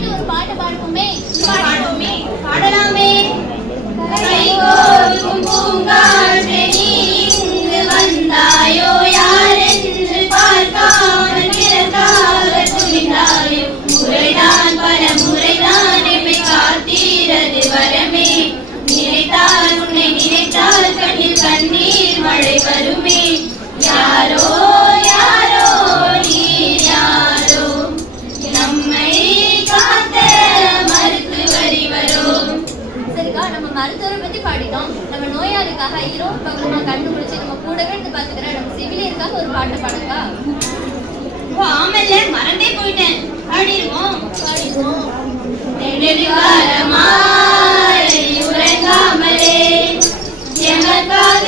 பாடல்னு ஒரு பாட்டு பாடுவோமே. பாடுவோமே. பாடலாமே. கைகோதும் பூங்காற்றே நீ இங்கு வந்தாயோ யாரென்று பார்க்காமல் பிறக்காக துணிந்தாயோ முறைதான் பல முறைதான் எம்மை காத்தீரது வரமே. நினைத்தால் உன்னை நினைத்தால் கண்ணில் கண்ணீர் மழை வருமே. யாரோ மருத்துவரை பற்றி பாடிட்டோம். நம்ம நோயாளிக்காக இரவு பகல் நம்ம நம்ம கூடவே இருந்து பார்த்துக்கிறேன். நம்ம செவிலியருக்காக ஒரு பாட்டு பாடுங்களா ஓ ஆமல்ல மறந்தே போயிட்டேன். பாடிடுவோம். பாடிடுவோம். வாரமாய் உறங்காமலே எமக்காக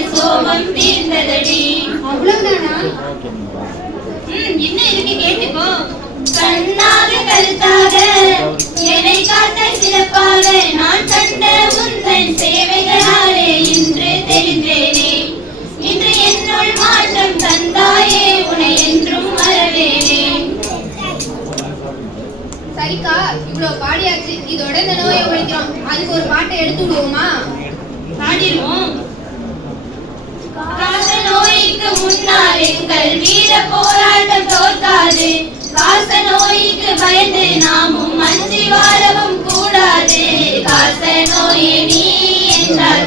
சோகம் தீர்ந்ததடி. அவ்வளவுதானா? ம், என்ன இருக்கு கேட்டுக்கோ. கண்ணாக கருத்தாக என்னை காத்த சிறப்பாக நான் கண்ட உந்தன் சேவைகளாலே இன்று தெரிந்தேனே. இன்று என்னுள் மாற்றம் தந்தாயே உன்னை என்றும் மறவேனே. சரிக்கா இவ்வளவு பாடியாச்சு. இதோட இந்த நோயை ஒழிக்கிறோம். அதுக்கு ஒரு பாட்டை எடுத்து விடுவோமா? பாடிடுவோம். நோய்க்கு முன்னால் எங்கள் வீர போராட்டம் தோற்காது. காச நோய்க்கு பயந்து நாமும் அஞ்சி வாழவும் கூடாது. காச நோயை நீ என்றால்